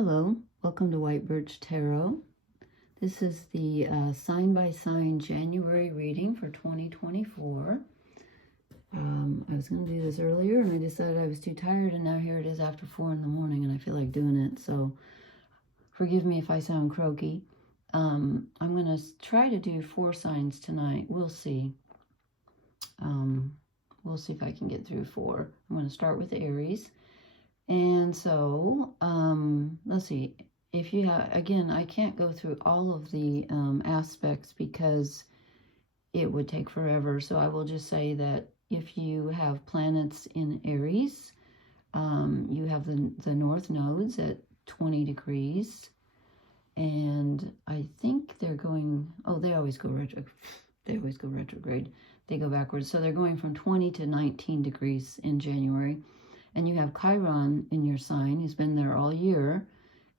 Hello, welcome to White Birch Tarot. This is the sign by sign January reading for 2024. I was going to do this earlier and I decided I was too tired, and now here it is after 4 in the morning and I feel like doing it, so forgive me if I sound croaky. I'm going to try to do 4 signs tonight. We'll see. We'll see if I can get through 4. I'm going to start with Aries. And so, let's see, if you have, again, I can't go through all of the aspects because it would take forever. So I will just say that if you have planets in Aries, you have the north nodes at 20 degrees. And I think they're going, oh, they always go retrograde. They always go retrograde. They go backwards. So they're going from 20 to 19 degrees in January. And you have Chiron in your sign, who's been there all year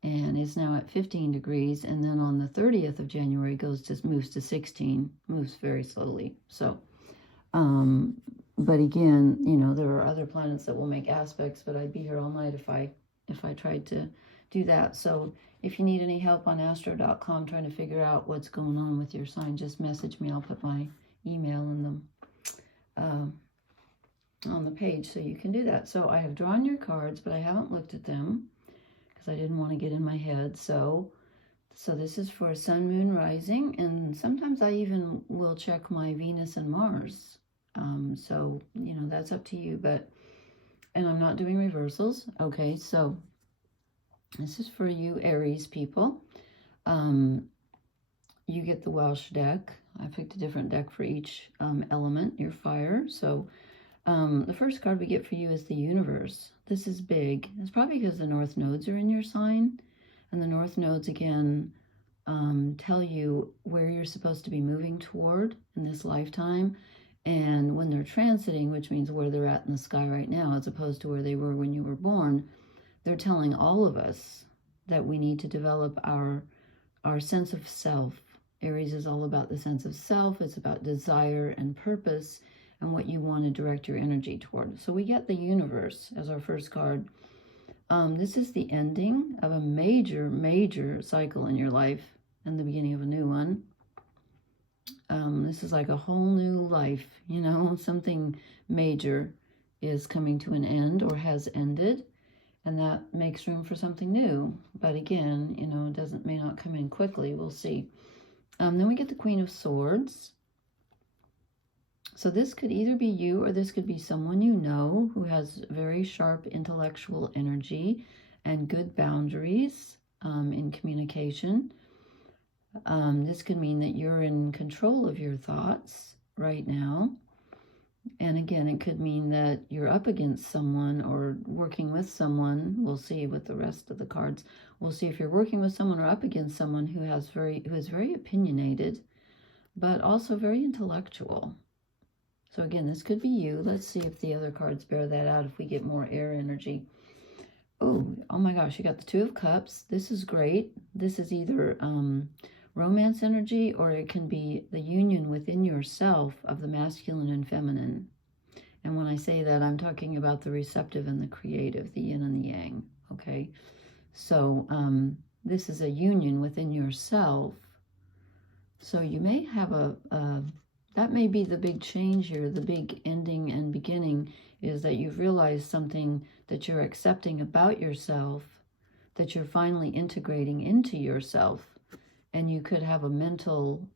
and is now at 15 degrees. And then on the 30th of January moves to 16, moves very slowly. So, but again, you know, there are other planets that will make aspects, but I'd be here all night if I tried to do that. So if you need any help on astro.com trying to figure out what's going on with your sign, just message me. I'll put my email in the on the page so you can do that. So I have drawn your cards, but I haven't looked at them because I didn't want to get in my head. So this is for Sun, Moon, Rising, and sometimes I even will check my Venus and Mars. So, you know, that's up to you, and I'm not doing reversals. Okay, so this is for you Aries people. You get the Welsh deck. I picked a different deck for each element, your fire. So the first card we get for you is the Universe. This is big. It's probably because the North Nodes are in your sign. And the North Nodes, again, tell you where you're supposed to be moving toward in this lifetime. And when they're transiting, which means where they're at in the sky right now, as opposed to where they were when you were born, they're telling all of us that we need to develop our sense of self. Aries is all about the sense of self. It's about desire and purpose, and what you want to direct your energy toward. So we get the Universe as our first card. This is the ending of a major, major cycle in your life and the beginning of a new one. This is like a whole new life, you know, something major is coming to an end or has ended, and that makes room for something new. But again, you know, it may not come in quickly. We'll see. Then we get the Queen of Swords. So this could either be you or this could be someone you know who has very sharp intellectual energy and good boundaries in communication. This could mean that you're in control of your thoughts right now. And again, it could mean that you're up against someone or working with someone. We'll see with the rest of the cards. We'll see if you're working with someone or up against someone who is very opinionated, but also very intellectual. So again, this could be you. Let's see if the other cards bear that out, if we get more air energy. Oh my gosh, you got the Two of Cups. This is great. This is either romance energy, or it can be the union within yourself of the masculine and feminine. And when I say that, I'm talking about the receptive and the creative, the yin and the yang, okay? So this is a union within yourself. So you may have that may be the big change here, the big ending and beginning, is that you've realized something that you're accepting about yourself, that you're finally integrating into yourself. And you could have a mental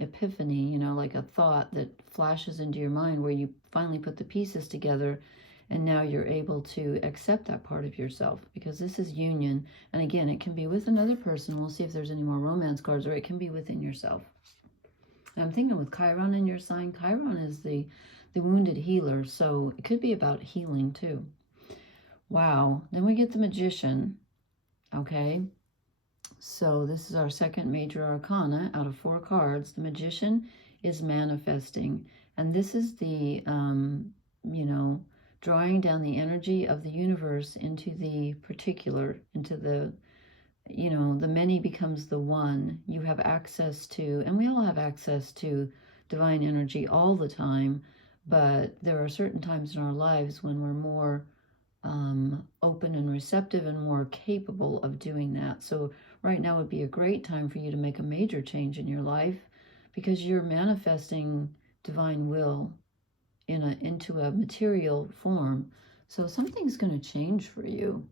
epiphany, you know, like a thought that flashes into your mind where you finally put the pieces together, and now you're able to accept that part of yourself, because this is union. And again, it can be with another person. We'll see if there's any more romance cards, or it can be within yourself. I'm thinking with Chiron in your sign, Chiron is the wounded healer, so it could be about healing too. Wow. Then we get the Magician, okay? So this is our second major arcana out of 4 cards. The Magician is manifesting, and this is the, you know, drawing down the energy of the universe into the particular, into the, you know, the many becomes the one. You have access to, and we all have access to divine energy all the time, but there are certain times in our lives when we're more open and receptive and more capable of doing that. So right now would be a great time for you to make a major change in your life, because you're manifesting divine will into a material form. So something's going to change for you.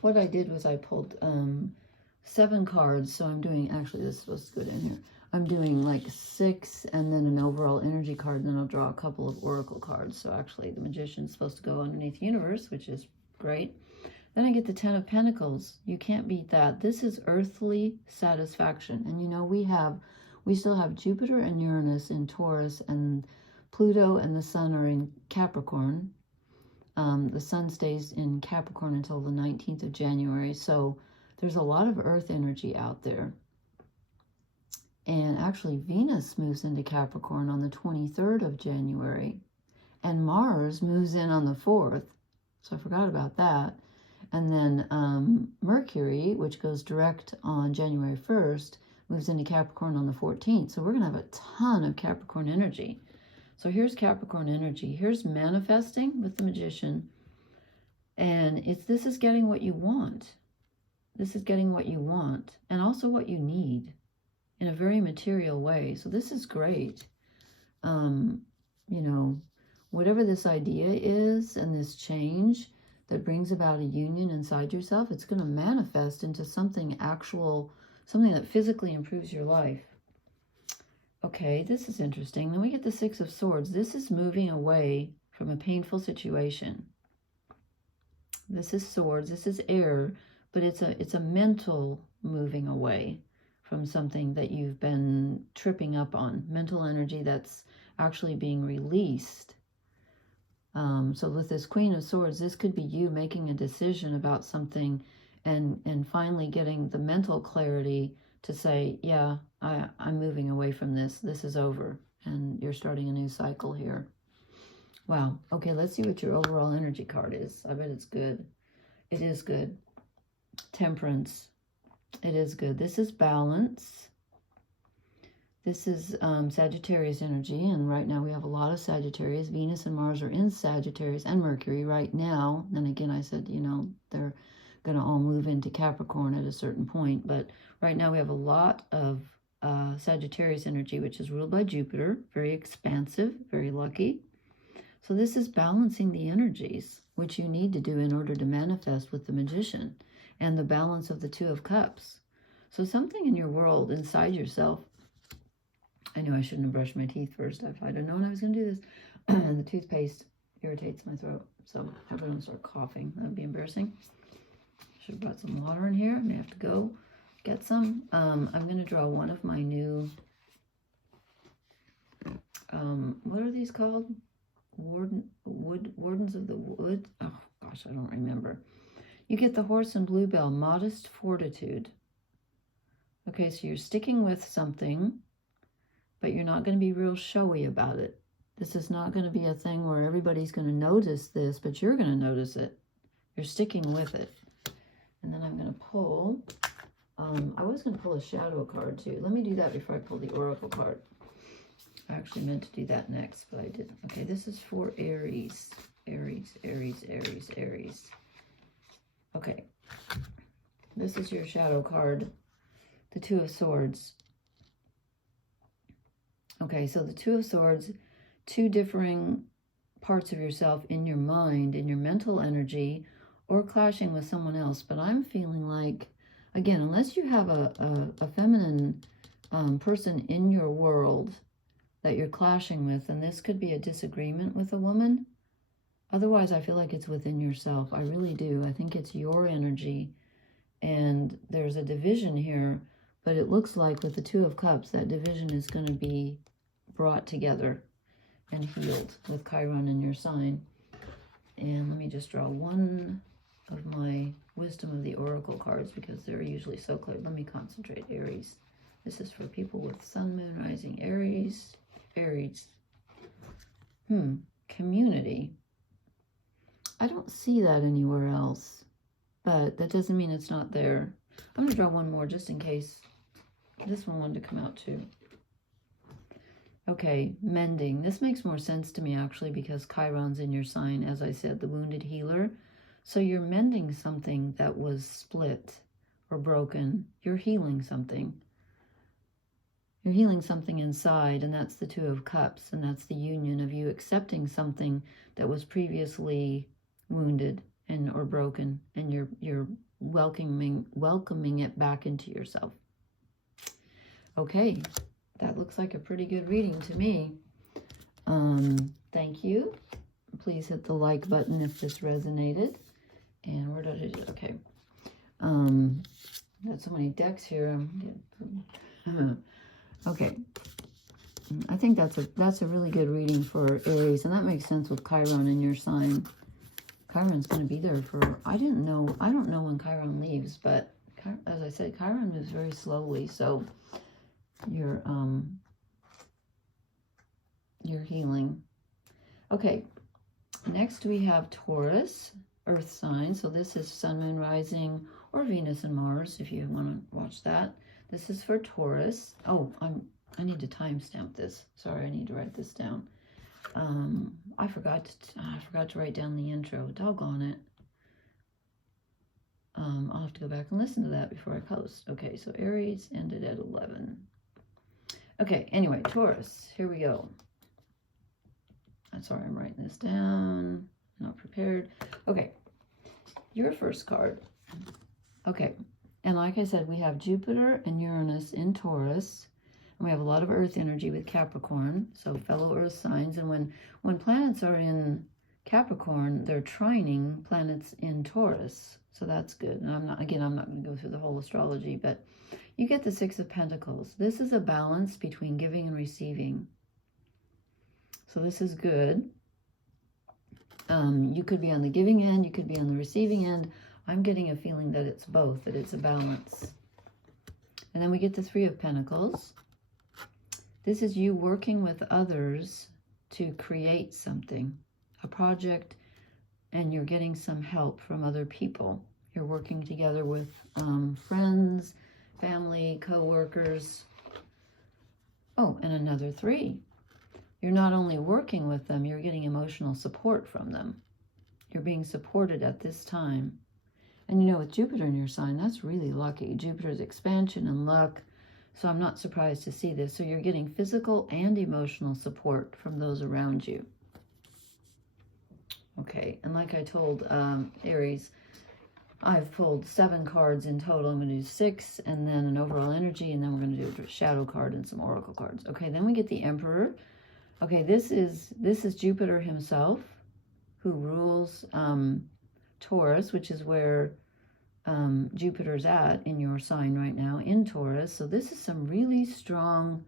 What I did was I pulled 7 cards. So I'm doing, actually this is supposed to go down here. I'm doing like 6 and then an overall energy card, and then I'll draw a couple of oracle cards. So actually the Magician's supposed to go underneath Universe, which is great. Then I get the 10 of Pentacles. You can't beat that. This is earthly satisfaction. And you know, we still have Jupiter and Uranus in Taurus, and Pluto and the Sun are in Capricorn. The Sun stays in Capricorn until the 19th of January. So there's a lot of earth energy out there. And actually Venus moves into Capricorn on the 23rd of January. And Mars moves in on the 4th. So I forgot about that. And then Mercury, which goes direct on January 1st, moves into Capricorn on the 14th. So we're going to have a ton of Capricorn energy. So here's Capricorn energy. Here's manifesting with the Magician. And this is getting what you want. This is getting what you want, and also what you need in a very material way. So this is great. You know, whatever this idea is and this change that brings about a union inside yourself, it's going to manifest into something actual, something that physically improves your life. Okay, this is interesting. Then we get the 6 of Swords. This is moving away from a painful situation. This is Swords. This is air, but it's a mental moving away from something that you've been tripping up on. Mental energy that's actually being released. So with this Queen of Swords, this could be you making a decision about something and finally getting the mental clarity to say, yeah, I'm moving away from this. This is over. And you're starting a new cycle here. Wow. Okay, let's see what your overall energy card is. I bet it's good. It is good. Temperance. It is good. This is balance. This is Sagittarius energy, and right now we have a lot of Sagittarius. Venus and Mars are in Sagittarius, and Mercury right now. Then again, I said, you know, they're going to all move into Capricorn at a certain point, but right now we have a lot of Sagittarius energy, which is ruled by Jupiter. Very expansive, very lucky. So this is balancing the energies, which you need to do in order to manifest with the Magician, and the balance of the 2 of Cups. So something in your world, inside yourself. I know I shouldn't have brushed my teeth first. If I'd have known I was going to do this. And the toothpaste irritates my throat. So I don't start coughing. That would be embarrassing. Should have brought some water in here. I may have to go get some. I'm going to draw one of my new, what are these called? Wardens of the Wood. Oh, gosh, I don't remember. You get the Horse and Bluebell, Modest Fortitude. Okay, so you're sticking with something, but you're not going to be real showy about it. This is not going to be a thing where everybody's going to notice this, but you're going to notice it. You're sticking with it. And then I'm going to pull, I was going to pull a shadow card too. Let me do that before I pull the oracle card. I actually meant to do that next, but I didn't. Okay, this is for Aries. Aries, Aries, Aries, Aries. Okay. This is your shadow card, the 2 of Swords. Okay, so the 2 of Swords, 2 differing parts of yourself in your mind, in your mental energy, or clashing with someone else. But I'm feeling like, again, unless you have a feminine person in your world that you're clashing with, and this could be a disagreement with a woman. Otherwise, I feel like it's within yourself. I really do. I think it's your energy, and there's a division here. But it looks like with the 2 of Cups, that division is going to be brought together and healed with Chiron in your sign. And let me just draw one of my Wisdom of the Oracle cards, because they're usually so clear. Let me concentrate. Aries. This is for people with Sun, Moon, Rising. Aries. Aries. Community. I don't see that anywhere else, but that doesn't mean it's not there. I'm going to draw one more just in case. This one wanted to come out too. Okay, mending. This makes more sense to me, actually, because Chiron's in your sign, as I said, the wounded healer. So you're mending something that was split or broken. You're healing something. You're healing something inside, and that's the Two of Cups, and that's the union of you accepting something that was previously wounded and or broken, and you're welcoming it back into yourself. Okay, that looks like a pretty good reading to me. Thank you. Please hit the like button if this resonated. And where did I do? Okay. Got so many decks here. Okay. I think that's a really good reading for Aries, and that makes sense with Chiron in your sign. Chiron's going to be there for, I don't know when Chiron leaves, but as I said, Chiron moves very slowly, so you're healing. Okay, next we have Taurus, earth sign. So this is Sun, Moon, Rising, or Venus and Mars, if you want to watch that. This is for Taurus. Oh, I need to timestamp this. Sorry, I need to write this down. I forgot to write down the intro. Doggone it. I'll have to go back and listen to that before I post. Okay, so Aries ended at 11. Okay, anyway, Taurus, here we go. I'm sorry, I'm writing this down. Not prepared. Okay, your first card. Okay, and like I said, we have Jupiter and Uranus in Taurus. And we have a lot of earth energy with Capricorn, so fellow earth signs. And when planets are in Capricorn, they're trining planets in Taurus. So that's good. And I'm not going to go through the whole astrology, but you get the Six of Pentacles. This is a balance between giving and receiving. So this is good. You could be on the giving end, you could be on the receiving end. I'm getting a feeling that it's both, that it's a balance. And then we get the Three of Pentacles. This is you working with others to create something, a project, and you're getting some help from other people. You're working together with friends, family, co-workers. Oh, and another 3. You're not only working with them, you're getting emotional support from them. You're being supported at this time. And you know, with Jupiter in your sign, that's really lucky. Jupiter's expansion and luck. So I'm not surprised to see this. So you're getting physical and emotional support from those around you. Okay, and like I told Aries, I've pulled 7 cards in total. I'm going to do 6 and then an overall energy, and then we're going to do a shadow card and some oracle cards. Okay, then we get the Emperor. Okay, this is Jupiter himself, who rules Taurus, which is where Jupiter's at in your sign right now, in Taurus. So this is some really strong,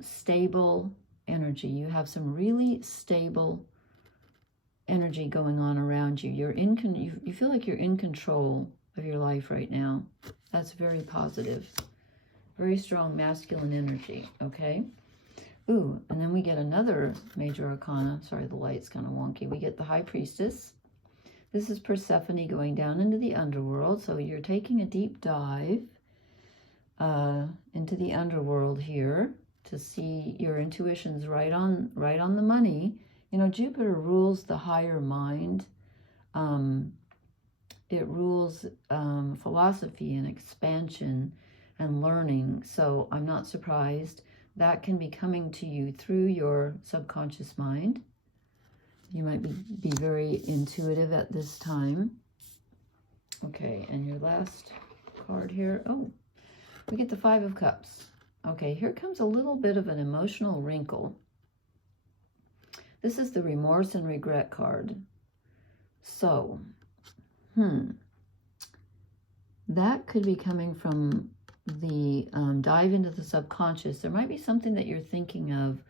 stable energy. You have some really stable energy going on around you. You feel like you're in control of your life right now. That's very positive. Very strong masculine energy, okay? Ooh, and then we get another major arcana. Sorry, the light's kind of wonky. We get the High Priestess. This is Persephone going down into the underworld. So you're taking a deep dive into the underworld here to see your intuition's right on the money. You know, Jupiter rules the higher mind. It rules philosophy and expansion and learning. So I'm not surprised. That can be coming to you through your subconscious mind. You might be very intuitive at this time. Okay, and your last card here. Oh, we get the Five of Cups. Okay, here comes a little bit of an emotional wrinkle. This is the remorse and regret card. So, that could be coming from the dive into the subconscious. There might be something that you're thinking of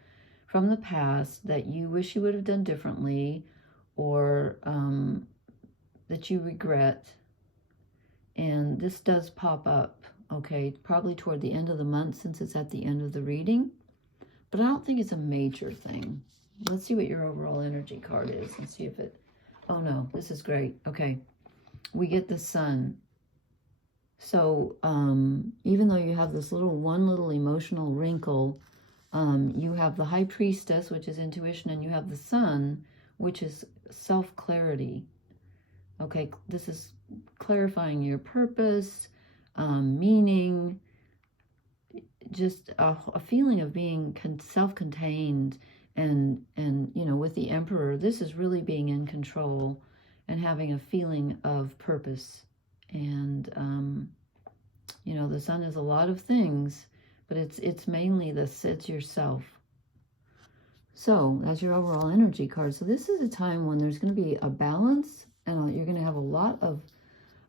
from the past that you wish you would have done differently, or that you regret. And this does pop up, okay, probably toward the end of the month, since it's at the end of the reading. But I don't think it's a major thing. Let's see what your overall energy card is and see if it... Oh no, this is great. Okay, we get the Sun. So even though you have this one little emotional wrinkle, You have the High Priestess, which is intuition, and you have the Sun, which is self-clarity. Okay, this is clarifying your purpose, meaning, just a feeling of being self-contained, and you know, with the Emperor, this is really being in control and having a feeling of purpose. And you know, the Sun is a lot of things, but it's mainly this, it's yourself. So that's your overall energy card. So this is a time when there's going to be a balance, and you're going to have a lot of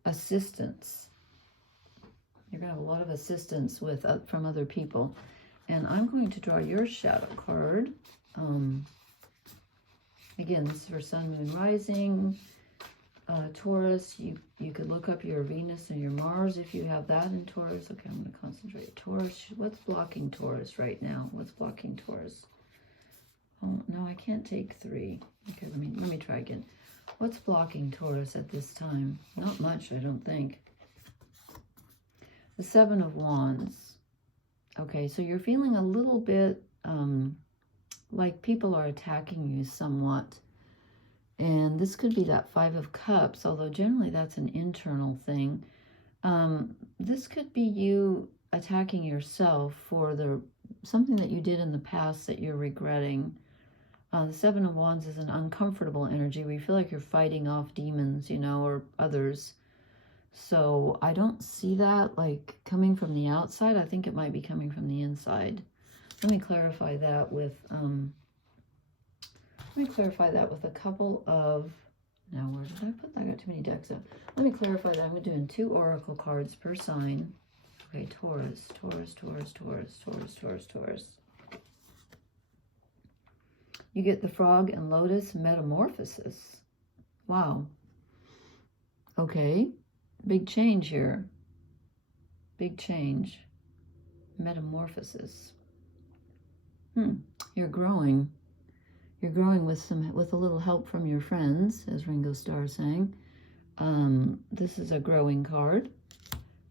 assistance. You're going to have a lot of assistance with from other people. And I'm going to draw your shadow card. Again, this is for Sun, Moon, Rising. Taurus, you could look up your Venus and your Mars if you have that in Taurus. Okay, I'm going to concentrate. Taurus, what's blocking Taurus right now? What's blocking Taurus? Oh, no, I can't take 3. Okay, let me try again. What's blocking Taurus at this time? Not much, I don't think. The 7 of Wands. Okay, so you're feeling a little bit like people are attacking you somewhat. And this could be that 5 of Cups, although generally that's an internal thing. This could be you attacking yourself for something that you did in the past that you're regretting. The 7 of Wands is an uncomfortable energy where you feel like you're fighting off demons, you know, or others. So I don't see that like coming from the outside. I think it might be coming from the inside. Let me clarify that with a couple of, now where did I put that? I got too many decks up. Let me clarify that. I'm doing 2 oracle cards per sign. Okay, Taurus, Taurus, Taurus, Taurus, Taurus, Taurus, Taurus. You get the Frog and Lotus Metamorphosis. Wow. Okay, big change here. Big change. Metamorphosis. You're growing. You're growing with a little help from your friends, as Ringo Starr sang. This is a growing card.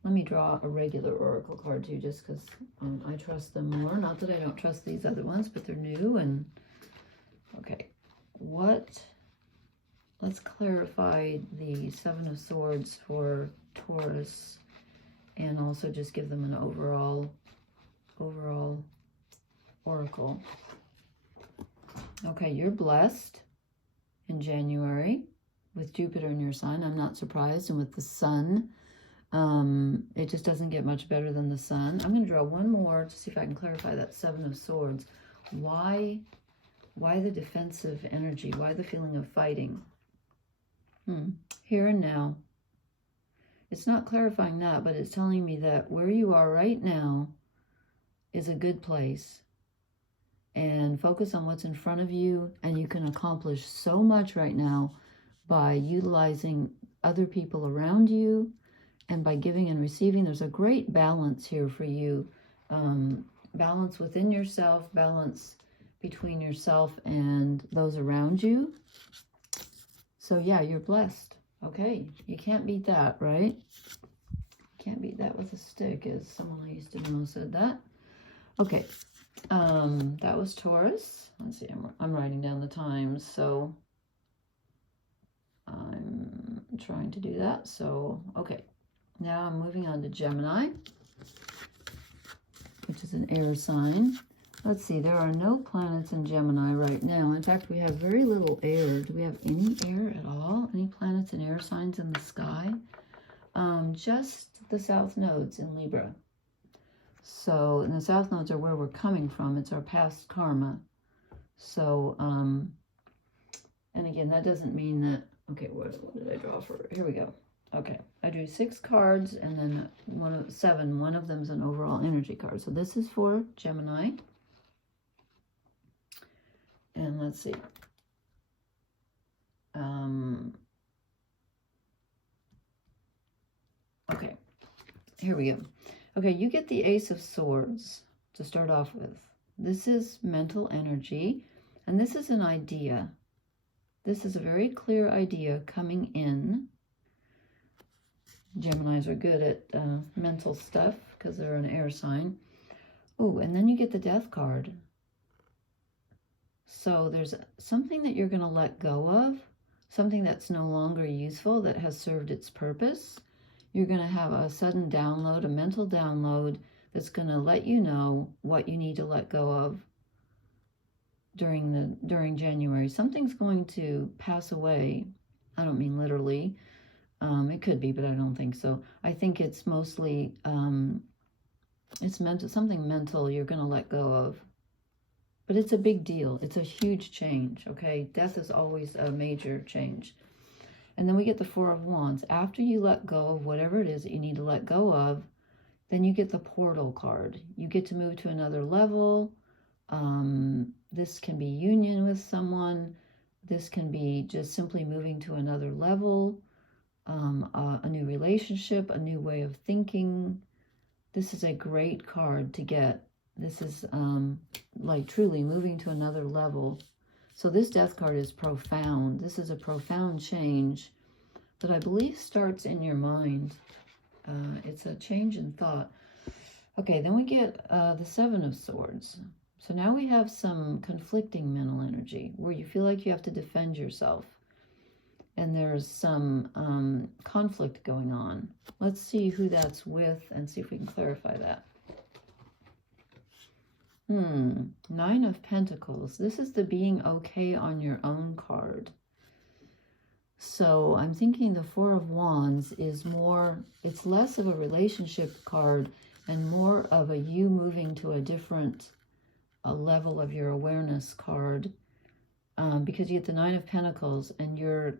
Let me draw a regular oracle card too, just because I trust them more. Not that I don't trust these other ones, but they're new. And okay, let's clarify the 7 of Swords for Taurus, and also just give them an overall oracle. Okay, you're blessed in January with Jupiter in your sign. I'm not surprised. And with the Sun, it just doesn't get much better than the Sun. I'm going to draw one more to see if I can clarify that 7 of Swords. Why the defensive energy? Why the feeling of fighting? Here and now. It's not clarifying that, but it's telling me that where you are right now is a good place. And focus on what's in front of you, and you can accomplish so much right now by utilizing other people around you and by giving and receiving. There's a great balance here for you. Balance within yourself, balance between yourself and those around you. So yeah, you're blessed. Okay, you can't beat that, right? Can't beat that with a stick, as someone I used to know said that. Okay. That was Taurus. Let's see, I'm writing down the times, so I'm trying to do that. So, okay, now I'm moving on to Gemini, which is an air sign. Let's see, there are no planets in Gemini right now. In fact, we have very little air. Do we have any air at all? Any planets and air signs in the sky? Just the south nodes in Libra. So, and the south nodes are where we're coming from. It's our past karma. So, and again, that doesn't mean that, okay, what did I draw for, here we go. Okay, I drew 6 cards, and then 7. One of them is an overall energy card. So this is for Gemini. And let's see. Okay, here we go. Okay, you get the Ace of Swords to start off with. This is mental energy, and this is an idea. This is a very clear idea coming in. Geminis are good at mental stuff because they're an air sign. Oh, and then you get the Death card. So there's something that you're going to let go of, something that's no longer useful, that has served its purpose. You're going to have a sudden download, a mental download that's going to let you know what you need to let go of during January. Something's going to pass away. I don't mean literally. It could be, but I don't think so. I think it's mostly it's something mental you're going to let go of. But it's a big deal. It's a huge change, okay? Death is always a major change. And then we get the Four of Wands. After you let go of whatever it is that you need to let go of, then you get the Portal card. You get to move to another level. This can be union with someone. This can be just simply moving to another level, a new relationship, a new way of thinking. This is a great card to get. This is like truly moving to another level. So this Death card is profound. This is a profound change that I believe starts in your mind. It's a change in thought. Okay, then we get the Seven of Swords. So now we have some conflicting mental energy where you feel like you have to defend yourself. And there's some conflict going on. Let's see who that's with and see if we can clarify that. Nine of Pentacles. This is the being okay on your own card. So I'm thinking the Four of Wands is more, it's less of a relationship card and more of a you moving to a different level of your awareness card. Because you get the Nine of Pentacles and you're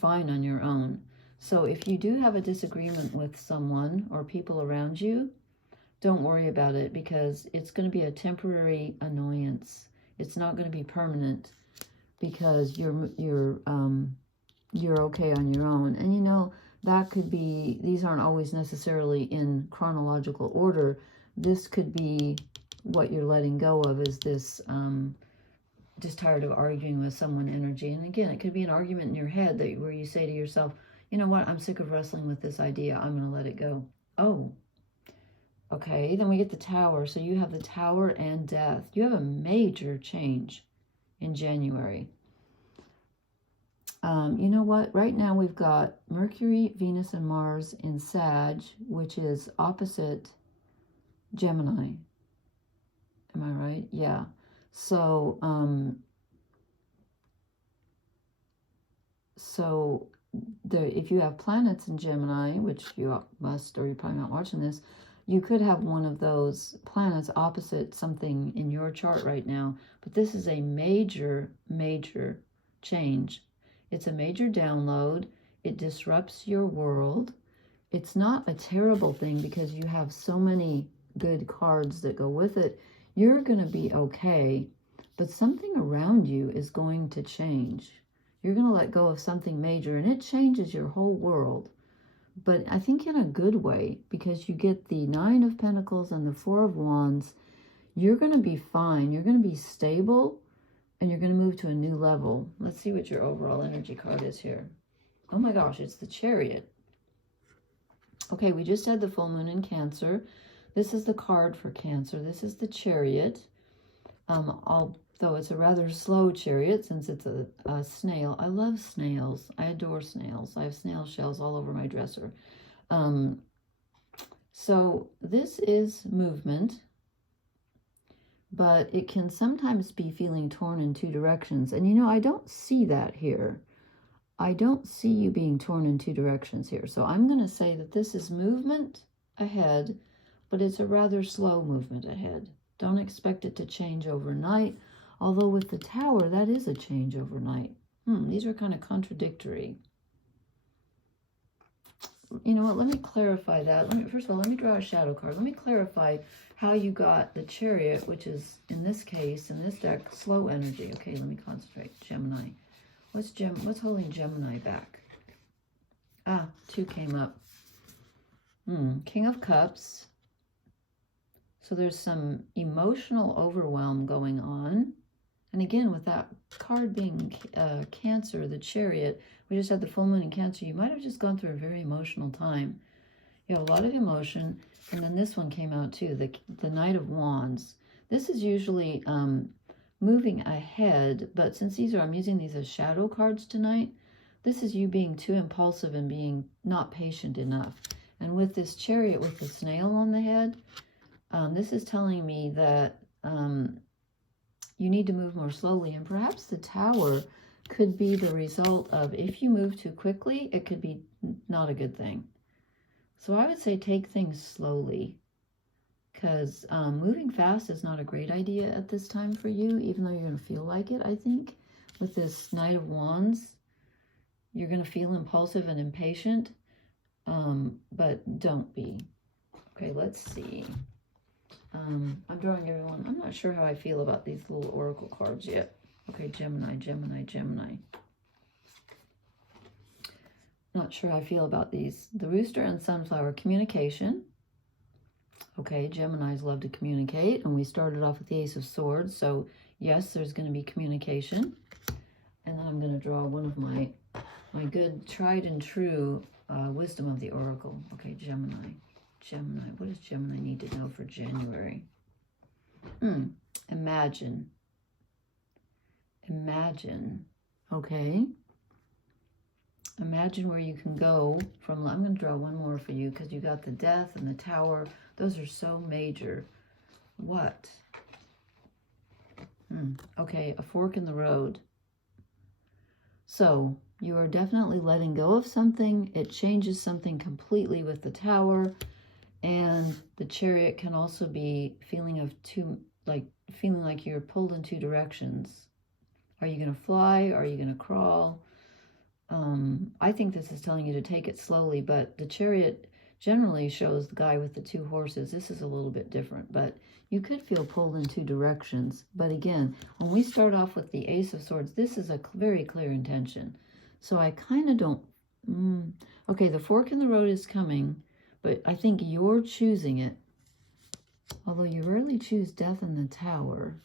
fine on your own. So if you do have a disagreement with someone or people around you, don't worry about it, because it's going to be a temporary annoyance. It's not going to be permanent, because you're okay on your own. And you know, that could be, these aren't always necessarily in chronological order. This could be what you're letting go of, is this just tired of arguing with someone energy. And again, it could be an argument in your head where you say to yourself, you know what, I'm sick of wrestling with this idea. I'm going to let it go. Oh, okay, then we get the Tower. So you have the Tower and Death. You have a major change in January. You know what? Right now we've got Mercury, Venus, and Mars in Sag, which is opposite Gemini. Am I right? Yeah. So, if you have planets in Gemini, which you must, or you're probably not watching this, you could have one of those planets opposite something in your chart right now. But this is a major, major change. It's a major download. It disrupts your world. It's not a terrible thing because you have so many good cards that go with it. You're going to be okay, but something around you is going to change. You're going to let go of something major, and it changes your whole world. But I think in a good way, because you get the Nine of Pentacles and the Four of Wands. You're going to be fine. You're going to be stable, and you're going to move to a new level. Let's see what your overall energy card is here. Oh my gosh, it's the Chariot. Okay, we just had the full moon in Cancer. This is the card for Cancer. This is the Chariot. Although it's a rather slow chariot since it's a snail. I love snails. I adore snails. I have snail shells all over my dresser. So this is movement, but it can sometimes be feeling torn in two directions. And you know, I don't see that here. I don't see you being torn in two directions here. So I'm going to say that this is movement ahead, but it's a rather slow movement ahead. Don't expect it to change overnight. Although with the Tower, that is a change overnight. These are kind of contradictory. You know what? Let me clarify that. First of all, let me draw a shadow card. Let me clarify how you got the Chariot, which is, in this case, in this deck, slow energy. Okay, let me concentrate. Gemini. What's holding Gemini back? Ah, 2 came up. King of Cups. So there's some emotional overwhelm going on. And again, with that card being Cancer, the Chariot, we just had the full moon in Cancer. You might have just gone through a very emotional time. You have a lot of emotion. And then this one came out too, the Knight of Wands. This is usually moving ahead, but since I'm using these as shadow cards tonight, this is you being too impulsive and being not patient enough. And with this Chariot with the snail on the head, this is telling me that you need to move more slowly. And perhaps the Tower could be the result of, if you move too quickly, it could be not a good thing. So I would say take things slowly, because moving fast is not a great idea at this time for you, even though you're going to feel like it, I think. With this Knight of Wands, you're going to feel impulsive and impatient, but don't be. Okay, let's see. I'm drawing everyone. I'm not sure how I feel about these little oracle cards yet. Okay, Gemini, Gemini, Gemini. Not sure how I feel about these. The Rooster and Sunflower, communication. Okay, Geminis love to communicate, and we started off with the Ace of Swords, so yes, there's going to be communication. And then I'm going to draw one of my good tried and true wisdom of the oracle. Okay, Gemini. Gemini. What does Gemini need to know for January? Imagine. Imagine. Okay. Imagine where you can go from. I'm going to draw one more for you because you got the Death and the Tower. Those are so major. What? Okay, a fork in the road. So you are definitely letting go of something. It changes something completely with the Tower. And the Chariot can also be feeling like you're pulled in two directions. Are you going to fly? Are you going to crawl? I think this is telling you to take it slowly, but the Chariot generally shows the guy with the two horses. This is a little bit different, but you could feel pulled in two directions. But again, when we start off with the Ace of Swords, this is a very clear intention. So I kind of don't... Okay, the fork in the road is coming, but I think you're choosing it. Although you rarely choose Death in the Tower.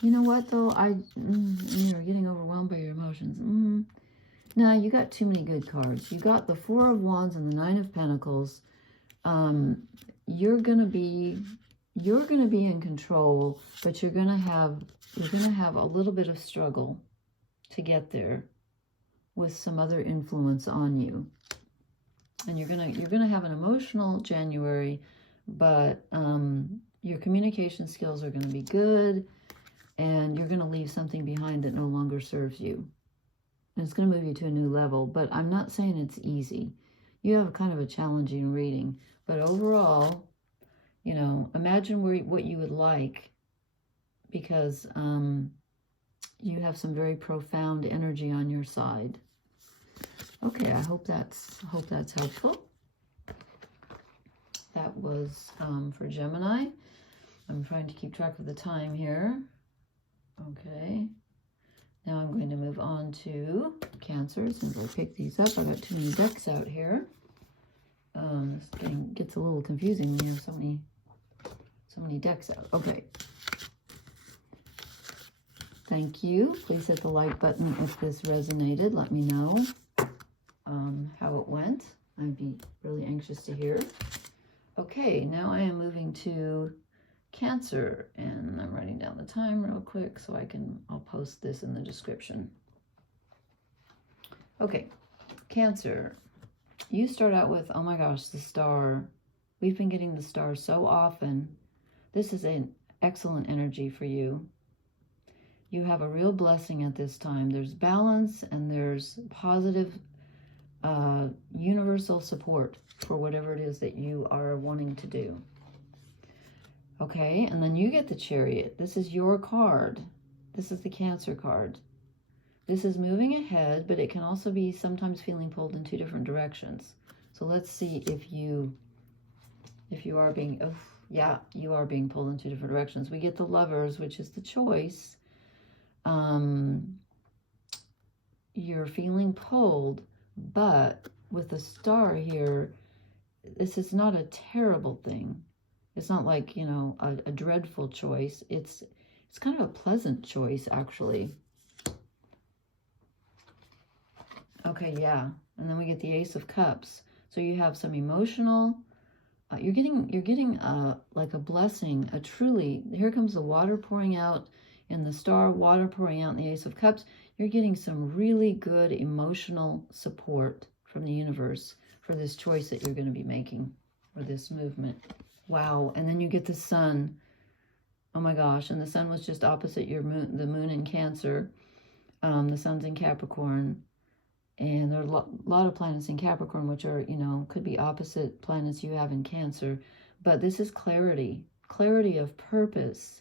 You know what, though? You're getting overwhelmed by your emotions. No, you got too many good cards. You got the Four of Wands and the Nine of Pentacles. You're gonna be in control, but you're gonna have a little bit of struggle to get there with some other influence on you. And you're gonna have an emotional January, but your communication skills are gonna be good. And you're going to leave something behind that no longer serves you. And it's going to move you to a new level. But I'm not saying it's easy. You have kind of a challenging reading. But overall, you know, imagine what you would like. Because you have some very profound energy on your side. Okay, I hope that's helpful. That was for Gemini. I'm trying to keep track of the time here. Okay, now I'm going to move on to Cancer. Since I picked these up, I got too many decks out here. This thing gets a little confusing when you have so many decks out. Okay. Thank you. Please hit the like button if this resonated. Let me know how it went. I'd be really anxious to hear. Okay, now I am moving to Cancer, and I'm writing down the time real quick so I'll post this in the description. Okay, Cancer, you start out with, oh my gosh, the Star. We've been getting the Star so often. This is an excellent energy for you. You have a real blessing at this time. There's balance and there's positive universal support for whatever it is that you are wanting to do. Okay, and then you get the Chariot. This is your card. This is the Cancer card. This is moving ahead, but it can also be sometimes feeling pulled in two different directions. So let's see if you are being, yeah, you are being pulled in two different directions. We get the Lovers, which is the choice. You're feeling pulled, but with the Star here, this is not a terrible thing. It's not like, you know, a dreadful choice. It's kind of a pleasant choice, actually. Okay, yeah. And then we get the Ace of Cups. So you have some emotional, you're getting like a blessing, a truly, here comes the water pouring out in the Star, water pouring out in the Ace of Cups. You're getting some really good emotional support from the universe for this choice that you're going to be making, or this movement. Wow. And then you get the Sun. Oh my gosh. And the Sun was just opposite your moon, the moon in Cancer. The Sun's in Capricorn. And there are a lot of planets in Capricorn, which are, you know, could be opposite planets you have in Cancer. But this is clarity of purpose.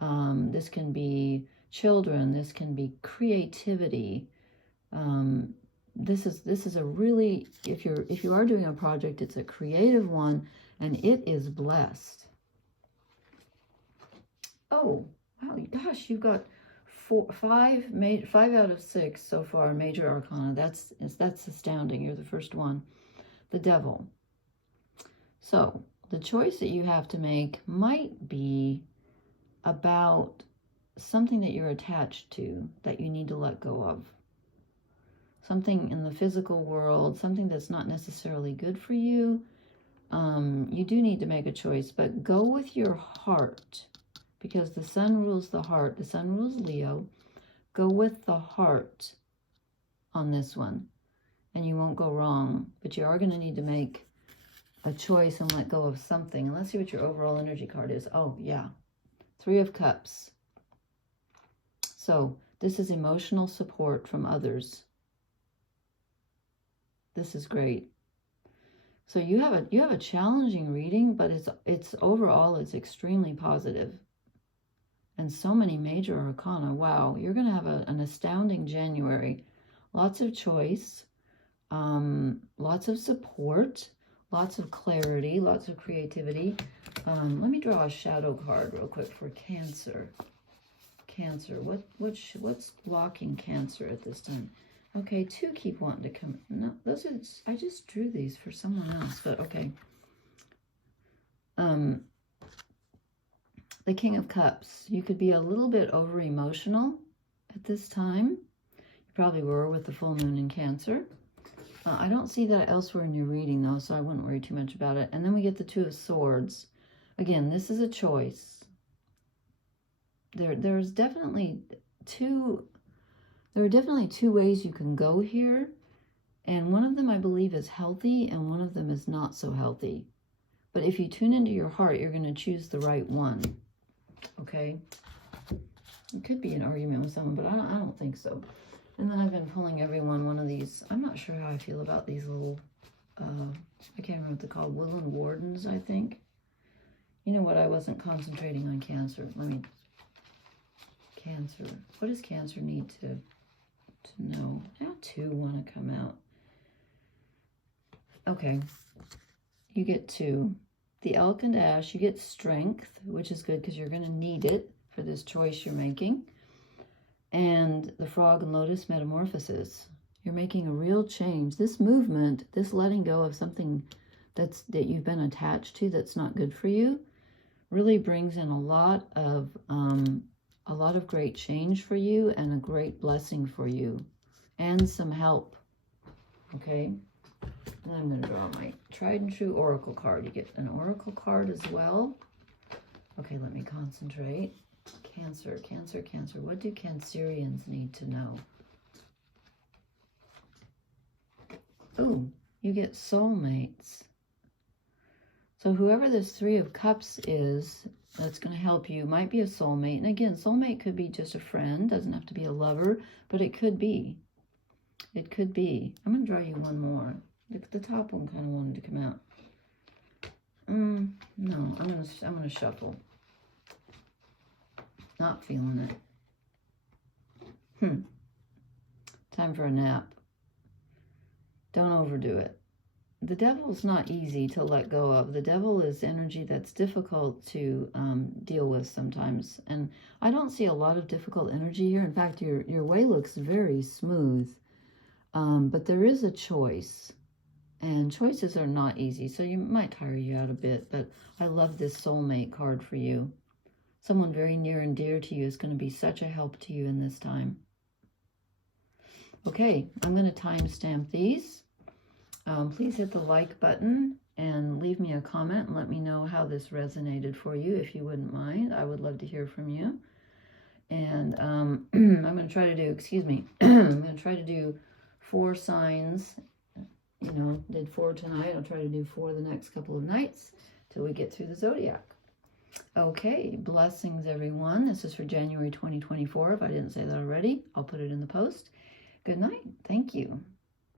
This can be children. This can be creativity. This is a really, if you are doing a project, it's a creative one, and it is blessed. Oh, wow, gosh, you've got five out of 6 so far, major arcana. That's astounding. You're the first one. The Devil. So the choice that you have to make might be about something that you're attached to that you need to let go of. Something in the physical world, something that's not necessarily good for you. You do need to make a choice, but go with your heart, because the Sun rules the heart. The Sun rules Leo. Go with the heart on this one, and you won't go wrong, but you are going to need to make a choice and let go of something. And let's see what your overall energy card is. Oh, yeah. 3 of Cups. So this is emotional support from others. This is great. So you have a challenging reading, but it's overall it's extremely positive. And so many major arcana. Wow, you're going to have an astounding January. Lots of choice, lots of support, lots of clarity, lots of creativity. Let me draw a shadow card real quick for Cancer. Cancer, what's blocking Cancer at this time? Okay, 2 keep wanting to come. No, those are, I just drew these for someone else, but okay. The King of Cups. You could be a little bit over emotional at this time. You probably were with the full moon in Cancer. I don't see that elsewhere in your reading though, so I wouldn't worry too much about it. And then we get the 2 of Swords. Again, this is a choice. There's definitely two ways you can go here, and one of them I believe is healthy and one of them is not so healthy. But if you tune into your heart, you're going to choose the right one. Okay? It could be an argument with someone, but I don't think so. And then I've been pulling everyone one of these. I'm not sure how I feel about these little, I can't remember what they're called, woodland wardens, I think. You know what? I wasn't concentrating on Cancer. Cancer. What does Cancer need to know? Now 2 want to come out. Okay. You get 2. The Elk and Ash, you get strength, which is good because you're going to need it for this choice you're making. And the Frog and Lotus, Metamorphosis. You're making a real change. This movement, this letting go of something that you've been attached to that's not good for you, really brings in a lot of great change for you and a great blessing for you and some help. Okay? And I'm going to draw my tried and true oracle card. You get an oracle card as well. Okay, let me concentrate. Cancer, Cancer, Cancer. What do Cancerians need to know? Oh, you get soulmates. So whoever this 3 of Cups is, that's going to help you, might be a soulmate. And again, soulmate could be just a friend. Doesn't have to be a lover, but it could be. It could be. I'm going to draw you one more. The top one kind of wanted to come out. No, I'm gonna shuffle. Not feeling it. Time for a nap. Don't overdo it. The Devil's not easy to let go of. The Devil is energy that's difficult to deal with sometimes. And I don't see a lot of difficult energy here. In fact, your way looks very smooth. But there is a choice. And choices are not easy, so you might tire you out a bit. But I love this soulmate card for you. Someone very near and dear to you is going to be such a help to you in this time. Okay, I'm going to timestamp these. Please hit the like button and leave me a comment and let me know how this resonated for you, if you wouldn't mind. I would love to hear from you. And I'm going to try to do, excuse me, I'm going to try to do 4 signs. You know, did 4 tonight. I'll try to do 4 the next couple of nights till we get through the zodiac. Okay, blessings, everyone. This is for January 2024. If I didn't say that already, I'll put it in the post. Good night. Thank you.